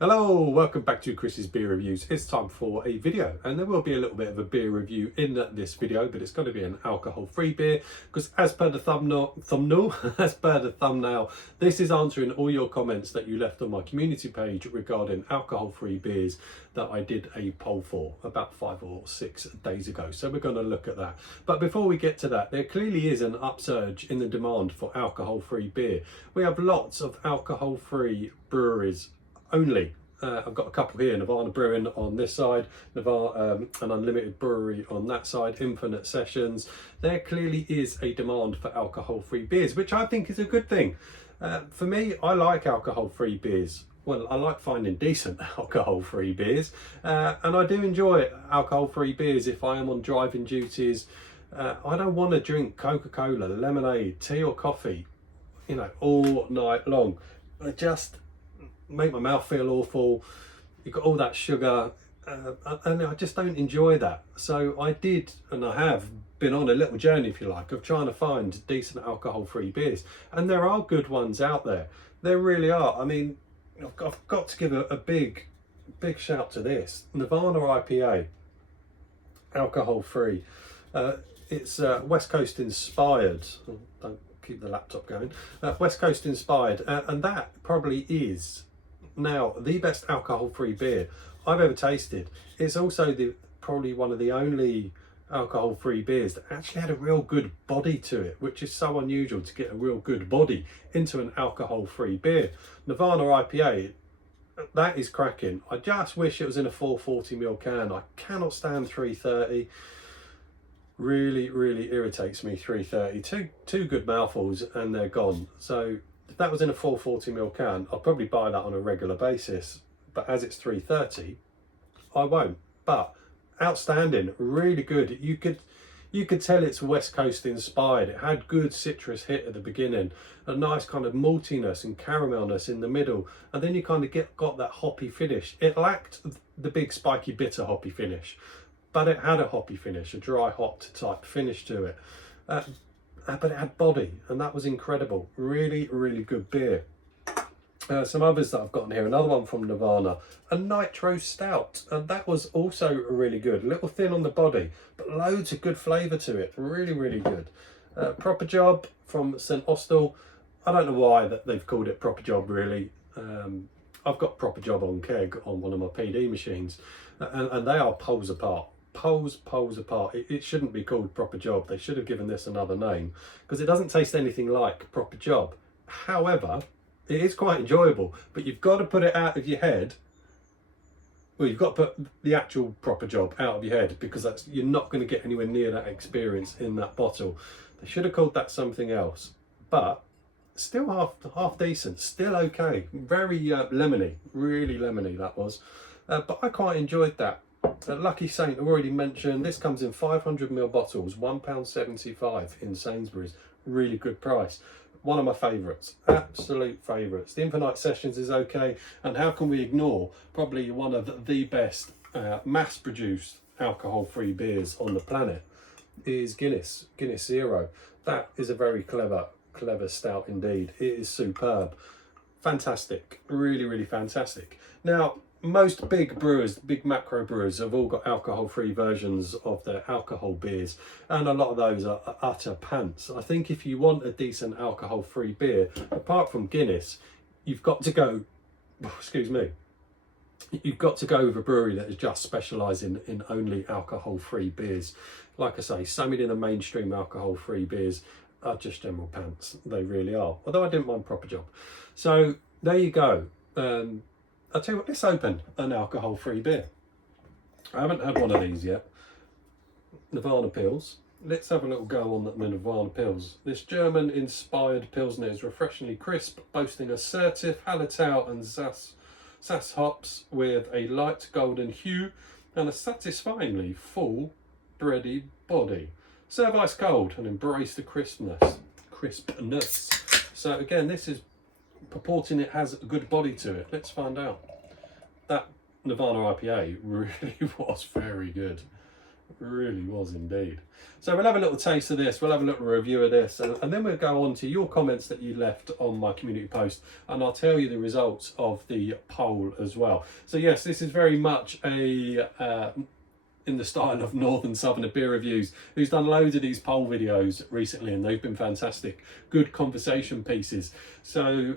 Hello, welcome back to Chris's Beer Reviews. It's time for a video, and there will be a little bit of a beer review in this video, but it's going to be an alcohol-free beer because, as per the thumbnail, this is answering all your comments that you left on my community page regarding alcohol-free beers that I did a poll for about 5 or 6 days ago. So we're going to look at that. But before we get to that, there clearly is an upsurge in the demand for alcohol-free beer. We have lots of alcohol-free breweries only. I've got a couple here, Nirvana Brewing on this side, an Unlimited Brewery on that side, Infinite Sessions. There clearly is a demand for alcohol-free beers, which I think is a good thing. For me, I like alcohol-free beers. Well, I like finding decent alcohol-free beers, and I do enjoy alcohol-free beers if I am on driving duties. I don't want to drink Coca-Cola, lemonade, tea or coffee, all night long. I just make my mouth feel awful. You've got all that sugar, and I just don't enjoy that. So I did, and I have been on a little journey, if you like, of trying to find decent alcohol-free beers, and there are good ones out there. There really are. I mean, I've got to give a big shout to this Nirvana IPA, alcohol-free. It's West Coast inspired. Don't keep the laptop going. West Coast inspired, and that probably is now the best alcohol-free beer I've ever tasted. It's also probably one of the only alcohol-free beers that actually had a real good body to it, which is so unusual to get a real good body into an alcohol-free beer. Nirvana IPA, that is cracking. I just wish it was in a 440ml can. I cannot stand 330. Really irritates me. 330, two good mouthfuls and they're gone. So if that was in a 440ml can, I'll probably buy that on a regular basis, but as it's 330, I won't. But outstanding, really good. You could tell it's West Coast inspired. It had good citrus hit at the beginning, a nice kind of maltiness and caramelness in the middle, and then you kind of got that hoppy finish. It lacked the big spiky bitter hoppy finish, but it had a hoppy finish, a dry hopped type finish to it. But it had body, and that was incredible. Really good beer. Some others that I've gotten here, another one from Nirvana, a Nitro Stout, and that was also really good. A little thin on the body, but loads of good flavour to it. Really good. Proper Job from St Austell. I don't know why that they've called it Proper Job, really. I've got Proper Job on keg on one of my PD machines, and they are poles apart. Poles apart. It shouldn't be called Proper Job. They should have given this another name because it doesn't taste anything like Proper Job. However, it is quite enjoyable, but you've got to put it out of your head. Well, you've got to put the actual Proper Job out of your head because you're not going to get anywhere near that experience in that bottle. They should have called that something else, but still half decent, still okay. Very lemony, really lemony that was, but I quite enjoyed that. Lucky Saint, I've already mentioned, this comes in 500ml bottles, £1.75 in Sainsbury's. Really good price. One of my favourites, absolute favourites. The Infinite Sessions is okay, and how can we ignore probably one of the best mass-produced alcohol-free beers on the planet is Guinness Zero. That is a very clever stout indeed. It is superb, fantastic, really fantastic. Now, most big brewers, big macro brewers, have all got alcohol-free versions of their alcohol beers, and a lot of those are utter pants. I think if you want a decent alcohol-free beer, apart from Guinness, you've got to go, you've got to go with a brewery that is just specialising in only alcohol-free beers. Like I say, so many of the mainstream alcohol-free beers are just general pants. They really are. Although I didn't mind Proper Job. So there you go. I'll tell you what, let's open an alcohol-free beer. I haven't had one of these yet. Nirvana Pils. Let's have a little go on the Nirvana Pils. This German-inspired Pilsner is refreshingly crisp, boasting assertive Hallertau and Sass hops with a light golden hue and a satisfyingly full, bready body. Serve ice cold and embrace the crispness. So again, this is purporting it has a good body to it. Let's find out. That Nirvana IPA really was very good. It really was indeed. So we'll have a little taste of this, we'll have a little review of this, and then we'll go on to your comments that you left on my community post, and I'll tell you the results of the poll as well. So yes, this is very much a in the style of Northern Southerner Beer Reviews, who's done loads of these poll videos recently, and they've been fantastic, good conversation pieces. So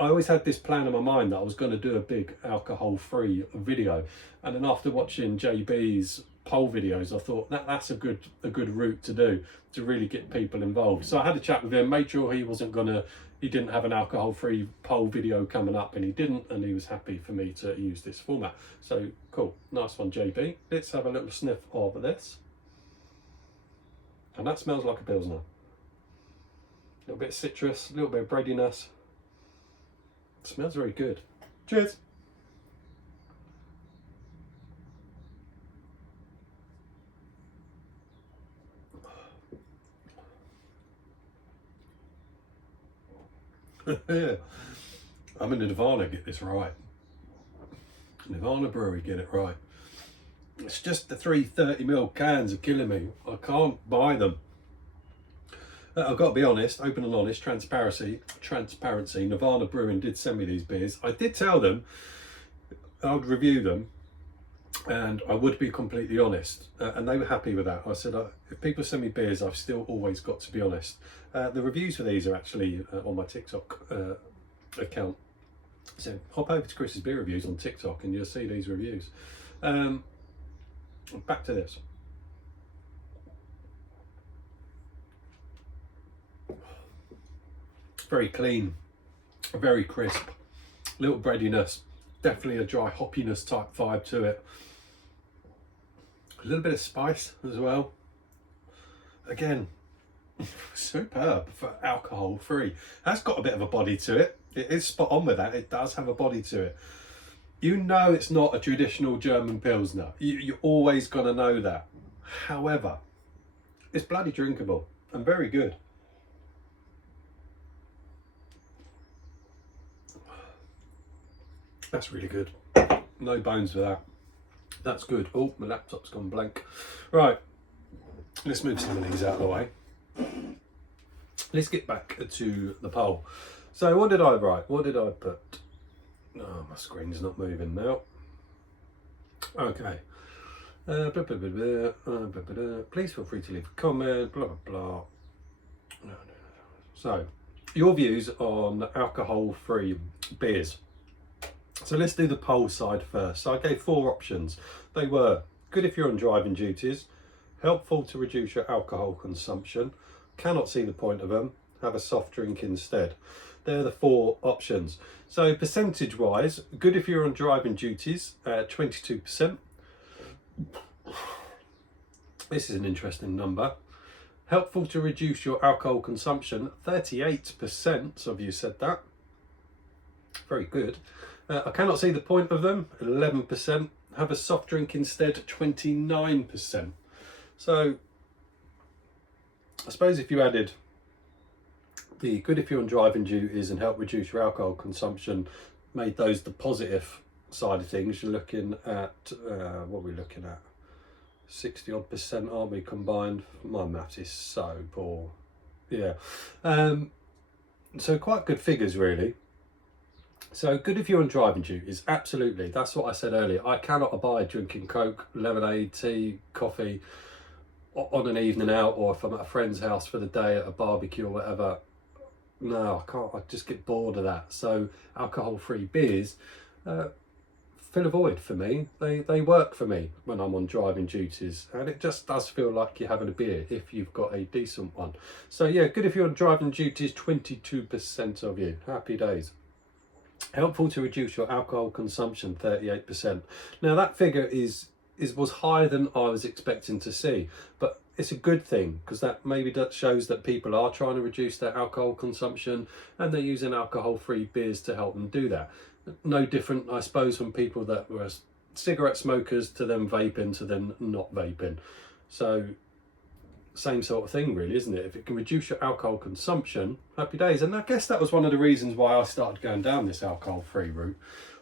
I always had this plan in my mind that I was going to do a big alcohol-free video, and then after watching JB's poll videos, I thought that's a good route to do to really get people involved. So I had a chat with him, made sure he didn't have an alcohol-free poll video coming up, and he didn't, and he was happy for me to use this format. So cool, nice one, JB. Let's have a little sniff of this, and that smells like a Pilsner. A little bit of citrus, a little bit of breadiness. It smells very good. Cheers. Yeah, I'm in the Nirvana, get this right. Nirvana Brewery, get it right. It's just the 330ml cans are killing me. I can't buy them. I've got to be honest, open and honest, transparency. Nirvana Brewing did send me these beers. I did tell them I would review them, and I would be completely honest, and they were happy with that. I said, if people send me beers, I've still always got to be honest. The reviews for these are actually on my TikTok account, so hop over to Chris's Beer Reviews on TikTok and you'll see these reviews. Back to this. Very clean, very crisp, little breadiness, definitely a dry hoppiness type vibe to it. A little bit of spice as well. Again, superb for alcohol free. That's got a bit of a body to it. It is spot on with that. It does have a body to it. You know it's not a traditional German Pilsner. You're always going to know that. However, it's bloody drinkable and very good. That's really good. No bones for that. That's good. Oh, my laptop's gone blank. Right, let's move some of these out of the way. Let's get back to the poll. So what did I write? What did I put? Oh, my screen's not moving now. Okay. Please feel free to leave a comment, blah, blah, blah. So, your views on alcohol-free beers. So let's do the poll side first. So I gave 4 options. They were good if you're on driving duties, helpful to reduce your alcohol consumption, cannot see the point of them, have a soft drink instead. They're the 4 options. So percentage wise, good if you're on driving duties, 22%. This is an interesting number. Helpful to reduce your alcohol consumption, 38% of you said that. Very good. I cannot see the point of them, 11%. Have a soft drink instead, 29%. So I suppose if you added the good if you're on driving duties and help reduce your alcohol consumption, made those the positive side of things, you're looking at, what are we looking at? 60 odd percent, aren't we, combined? My maths is so poor. Yeah. So quite good figures, really. So good if you're on driving duties, absolutely. That's what I said earlier. I cannot abide drinking Coke, lemonade, tea, coffee on an evening out, or if I'm at a friend's house for the day at a barbecue or whatever. No, I can't. I just get bored of that. So alcohol-free beers fill a void for me. They work for me when I'm on driving duties, and it just does feel like you're having a beer if you've got a decent one. So yeah, good if you're on driving duties, 22% of you. Happy days. Helpful to reduce your alcohol consumption, 38%. Now that figure was higher than I was expecting to see, but it's a good thing because that shows that people are trying to reduce their alcohol consumption and they're using alcohol-free beers to help them do that. No different, I suppose, from people that were cigarette smokers to then vaping to then not vaping. So same sort of thing really, isn't it? If it can reduce your alcohol consumption, happy days. And I guess that was one of the reasons why I started going down this alcohol-free route.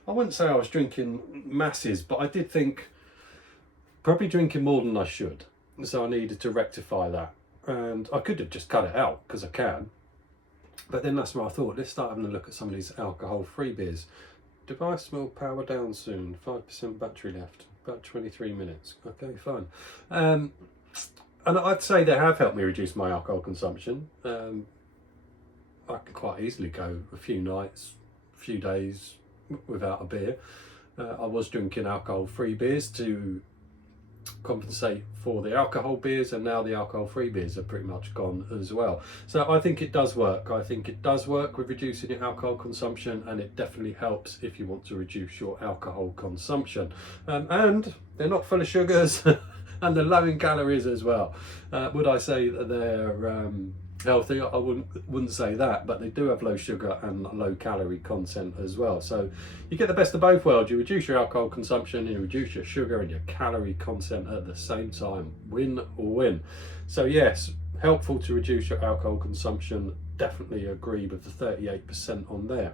I wouldn't say I was drinking masses, but I did think probably drinking more than I should. So I needed to rectify that. And I could have just cut it out because I can. But then that's where I thought, let's start having a look at some of these alcohol-free beers. Device will power down soon. 5% battery left. About 23 minutes. Okay, fine. And I'd say they have helped me reduce my alcohol consumption. I can quite easily go a few nights, a few days without a beer. I was drinking alcohol-free beers to compensate for the alcohol beers, and now the alcohol-free beers are pretty much gone as well. So I think it does work. I think it does work with reducing your alcohol consumption, and it definitely helps if you want to reduce your alcohol consumption. And they're not full of sugars and they're low in calories as well. Would I say that they're healthy? I wouldn't say that, but they do have low sugar and low calorie content as well. So you get the best of both worlds. You reduce your alcohol consumption, you reduce your sugar and your calorie content at the same time. Win or win. So yes, helpful to reduce your alcohol consumption. Definitely agree with the 38% on there.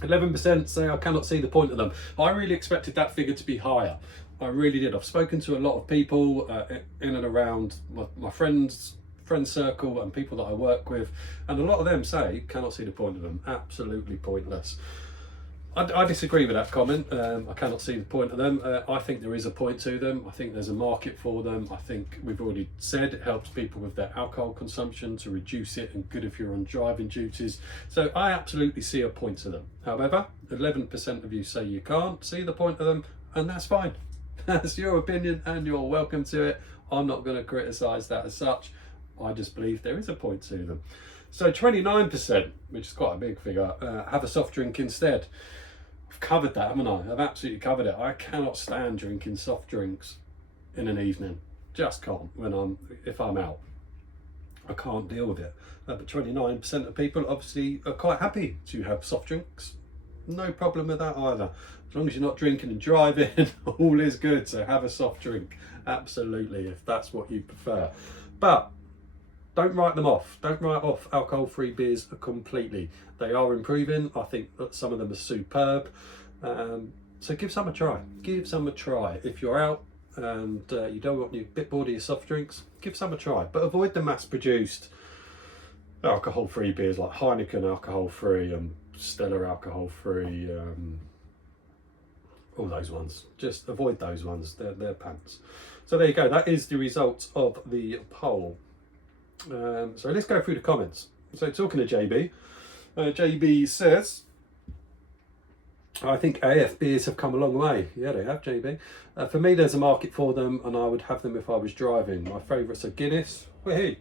11% say I cannot see the point of them. I really expected that figure to be higher. I really did. I've spoken to a lot of people in and around my friends circle and people that I work with, and a lot of them say cannot see the point of them. Absolutely pointless. I disagree with that comment. I cannot see the point of them. I think there is a point to them. I think there's a market for them. I think we've already said it helps people with their alcohol consumption to reduce it, and good if you're on driving duties. So I absolutely see a point to them. However, 11% of you say you can't see the point of them, and that's fine. That's your opinion and you're welcome to it. I'm not going to criticise that as such. I just believe there is a point to them. So 29%, which is quite a big figure, have a soft drink instead. I've covered that, haven't I? I've absolutely covered it. I cannot stand drinking soft drinks in an evening. Just can't if I'm out. I can't deal with it. But 29% of people obviously are quite happy to have soft drinks. No problem with that either. As long as you're not drinking and driving, all is good. So have a soft drink, absolutely, if that's what you prefer. But don't write them off. Don't write off alcohol-free beers completely. They are improving. I think that some of them are superb. So give some a try. Give some a try. If you're out and you don't want, you're a bit bored of your soft drinks, give some a try. But avoid the mass-produced alcohol-free beers like Heineken alcohol-free and Stella alcohol-free. All those ones. Just avoid those ones. They're pants. So there you go. That is the result of the poll. So let's go through the comments. So talking to JB, JB says, I think AF beers have come a long way. Yeah, they have, JB. For me, there's a market for them, and I would have them if I was driving. My favourites are Guinness. Whee!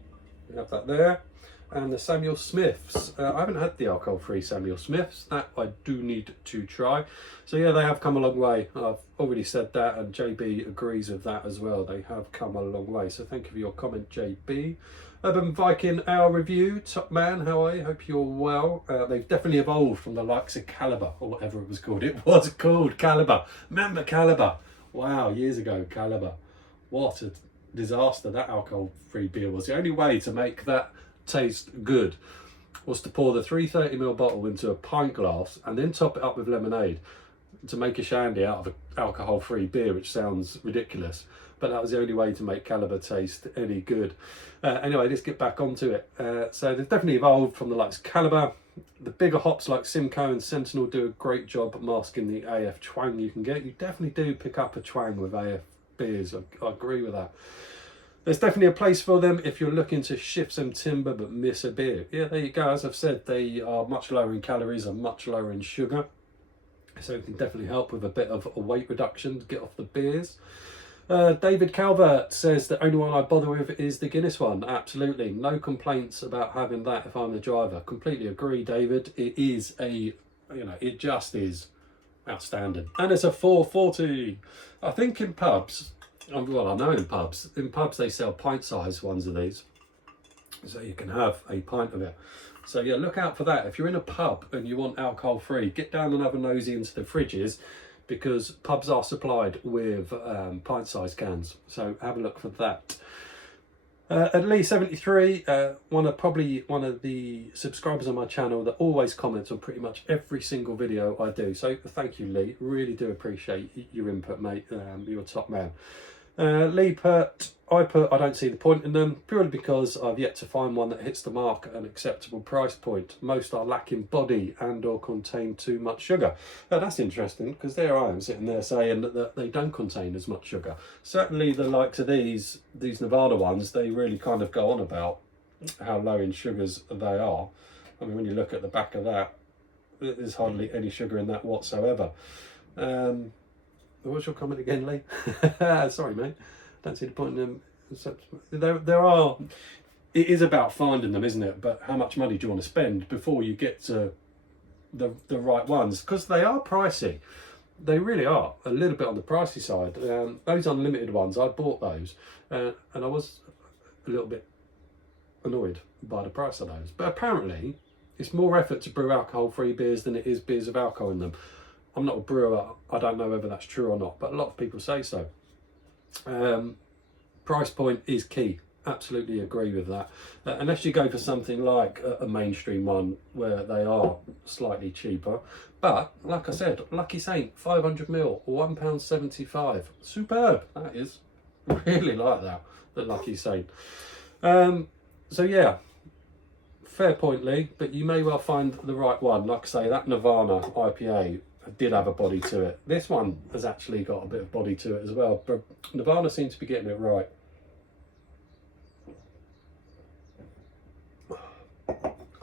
We have that there. And the Samuel Smiths. I haven't had the alcohol-free Samuel Smiths. That I do need to try. So yeah, they have come a long way. I've already said that, and JB agrees with that as well. They have come a long way. So thank you for your comment, JB. Urban Viking, our review. Top man, how are you? Hope you're well. They've definitely evolved from the likes of Caliber, or whatever it was called. It was called Caliber. Remember Caliber? Wow, years ago, Caliber. What a disaster that alcohol-free beer was. The only way to make that taste good was to pour the 330ml bottle into a pint glass and then top it up with lemonade to make a shandy out of an alcohol-free beer, which sounds ridiculous, but that was the only way to make Caliber taste any good. Anyway, let's get back onto it. So they've definitely evolved from the likes of Caliber. The bigger hops like Simcoe and Sentinel do a great job at masking the AF twang you can get. You definitely do pick up a twang with AF beers. I agree with that. There's definitely a place for them if you're looking to shift some timber but miss a beer. Yeah, there you go. As I've said, they are much lower in calories and much lower in sugar. So it can definitely help with a bit of a weight reduction to get off the beers. David Calvert says the only one I bother with is the Guinness one. Absolutely. No complaints about having that if I'm the driver. Completely agree, David. It is it just is outstanding. And it's a 440. I think in pubs, well, I know in pubs they sell pint-sized ones of these, so you can have a pint of it. So yeah, look out for that. If you're in a pub and you want alcohol-free, get down and have a nosy into the fridges, because pubs are supplied with pint-sized cans. So have a look for that. At Lee 73, one of the subscribers on my channel that always comments on pretty much every single video I do. So thank you, Lee. Really do appreciate your input, mate. You're a top man. Lee put, I don't see the point in them, purely because I've yet to find one that hits the mark at an acceptable price point. Most are lacking body and or contain too much sugar. Now that's interesting, because there I am sitting there saying that they don't contain as much sugar. Certainly the likes of these Nevada ones, they really kind of go on about how low in sugars they are. I mean, when you look at the back of that, there's hardly any sugar in that whatsoever. What's your comment again, Lee? Sorry, mate. Don't see the point in them. There are. It is about finding them, isn't it? But how much money do you want to spend before you get to the right ones? Because they are pricey. They really are a little bit on the pricey side. Those unlimited ones, I bought those, and I was a little bit annoyed by the price of those. But apparently, it's more effort to brew alcohol-free beers than it is beers with alcohol in them. I'm not a brewer, I don't know whether that's true or not, but a lot of people say so. Price point is key, absolutely agree with that. Unless you go for something like a mainstream one where they are slightly cheaper. But, like I said, Lucky Saint, 500ml, £1.75. Superb, that is. Really like that, the Lucky Saint. So yeah, fair point, Lee, but you may well find the right one. Like I say, that Nirvana IPA did have a body to it. This one has actually got a bit of body to it as well, but Nirvana seems to be getting it right.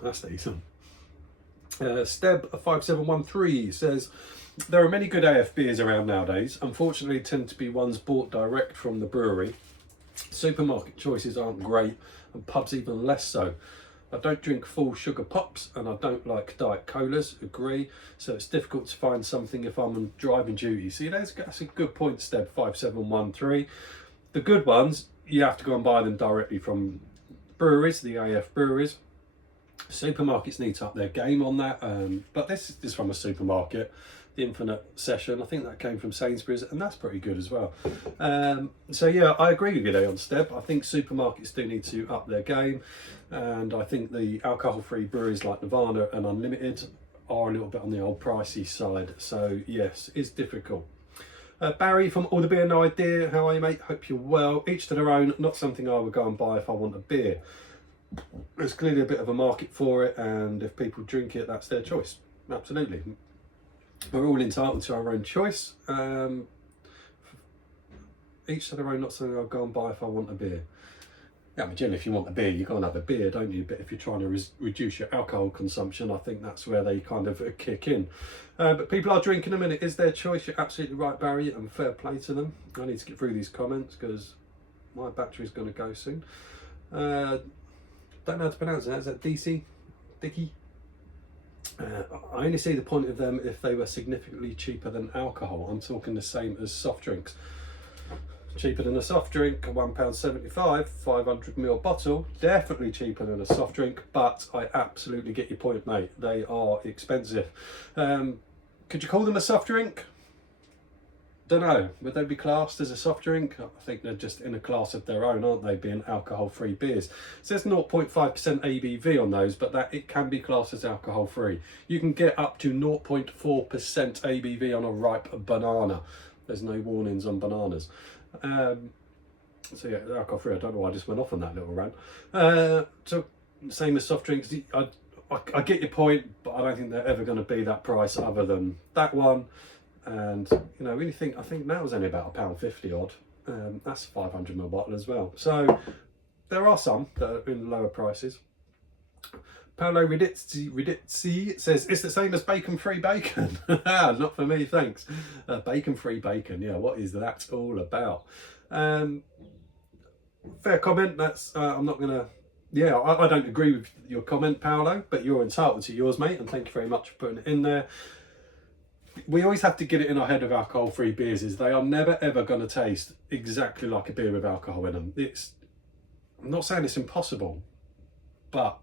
That's decent. Steb5713 says, there are many good AF beers around nowadays. Unfortunately, tend to be ones bought direct from the brewery. Supermarket choices aren't great, and pubs even less so. I don't drink full sugar pops, and I don't like diet colas, agree, so it's difficult to find something if I'm on driving duty. See, that's a good point, Steb5713. The good ones, you have to go and buy them directly from breweries, the AF breweries. Supermarkets need to up their game on that, but this is from a supermarket. The Infinite Session, I think that came from Sainsbury's, and that's pretty good as well. So yeah, I agree with you there on Step. I think supermarkets do need to up their game, and I think the alcohol-free breweries like Nirvana and Unlimited are a little bit on the old pricey side. So yes, it's difficult. Barry from All the Beer No Idea, how are you, mate? Hope you're well. Each to their own, not something I would go and buy if I want a beer. There's clearly a bit of a market for it, and if people drink it, that's their choice. Absolutely. We're all entitled to our own choice. Each to their own, not something I'll go and buy if I want a beer. Yeah, I mean, generally, if you want a beer, you go and have a beer, don't you? But if you're trying to reduce your alcohol consumption, I think that's where they kind of kick in. But people are drinking them, and it is their choice. You're absolutely right, Barry, and fair play to them. I need to get through these comments because my battery's going to go soon. Don't know how to pronounce that. Is that DC? Dicky? I only see the point of them if they were significantly cheaper than alcohol. I'm talking the same as soft drinks. Cheaper than a soft drink, £1.75, 500ml bottle. Definitely cheaper than a soft drink, but I absolutely get your point, mate. They are expensive. Could you call them a soft drink? Don't know. Would they be classed as a soft drink? I think they're just in a class of their own, aren't they, being alcohol-free beers. It says 0.5% ABV on those, but that it can be classed as alcohol-free. You can get up to 0.4% ABV on a ripe banana. There's no warnings on bananas. So yeah, alcohol-free. I don't know why I just went off on that little rant. So same as soft drinks. I get your point, but I don't think they're ever going to be that price other than that one. And you know, when you think, I think that was only about £1.50 odd. That's a 500ml bottle as well. So there are some that are in lower prices. Paolo Ridizzi says it's the same as bacon-free bacon. Not for me, thanks. Bacon-free bacon, yeah. What is that all about? Fair comment. That's I'm not gonna. Yeah, I don't agree with your comment, Paolo, but you're entitled to yours, mate. And thank you very much for putting it in there. We always have to get it in our head of alcohol-free beers is they are never ever going to taste exactly like a beer with alcohol in them. I'm not saying it's impossible, but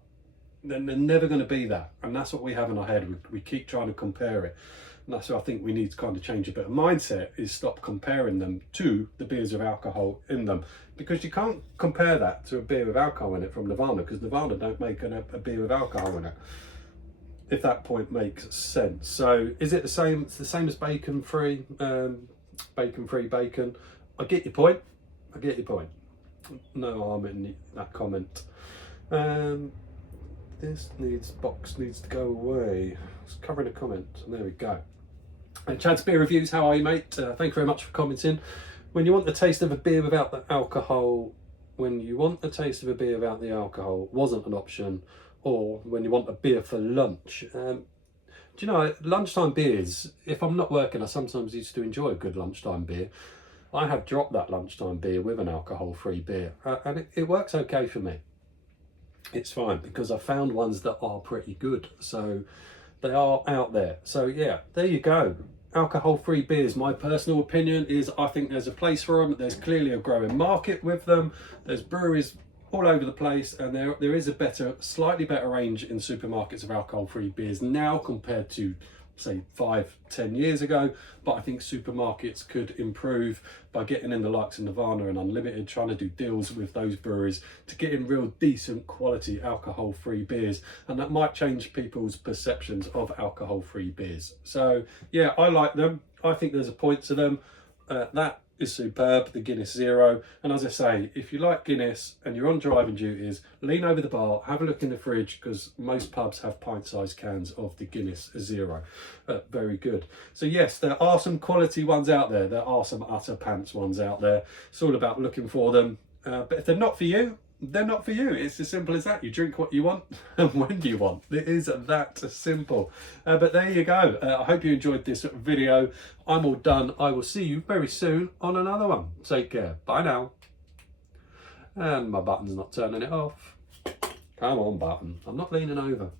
they're never going to be that, and that's what we have in our head. We keep trying to compare it, and that's what I think we need to kind of change a bit of mindset, is stop comparing them to the beers with alcohol in them, because you can't compare that to a beer with alcohol in it from Nirvana, because Nirvana don't make a beer with alcohol in it, if that point makes sense. So is it the same? It's the same as bacon-free bacon. I get your point. I get your point. No harm in that comment. This box needs to go away. It's covering a comment. There we go. Chad's Beer Reviews, how are you, mate? Thank you very much for commenting. When you want the taste of a beer without the alcohol, when you want the taste of a beer without the alcohol wasn't an option, or when you want a beer for lunch. Do you know, lunchtime beers, if I'm not working, I sometimes used to enjoy a good lunchtime beer. I have dropped that lunchtime beer with an alcohol-free beer, and it works okay for me. It's fine because I found ones that are pretty good, so they are out there. So yeah, there you go. Alcohol-free beers, my personal opinion is I think there's a place for them. There's clearly a growing market with them. There's breweries all over the place, and there is a slightly better range in supermarkets of alcohol-free beers now compared to, say, 5-10 years ago. But I think supermarkets could improve by getting in the likes of Nirvana and Unlimited, trying to do deals with those breweries to get in real decent quality alcohol-free beers, and that might change people's perceptions of alcohol-free beers. So yeah, I like them. I think there's a point to them. That is superb, the Guinness Zero. And as I say, if you like Guinness and you're on driving duties, lean over the bar, have a look in the fridge, because most pubs have pint-sized cans of the Guinness Zero. Very good. So yes, there are some quality ones out there. There are some utter pants ones out there. It's all about looking for them. But if they're not for you, they're not for you. It's as simple as that. You drink what you want and when you want. It is that simple. But there you go. I hope you enjoyed this video. I'm all done. I will see you very soon on another one. Take care. Bye now. And my button's not turning it off. Come on, button. I'm not leaning over.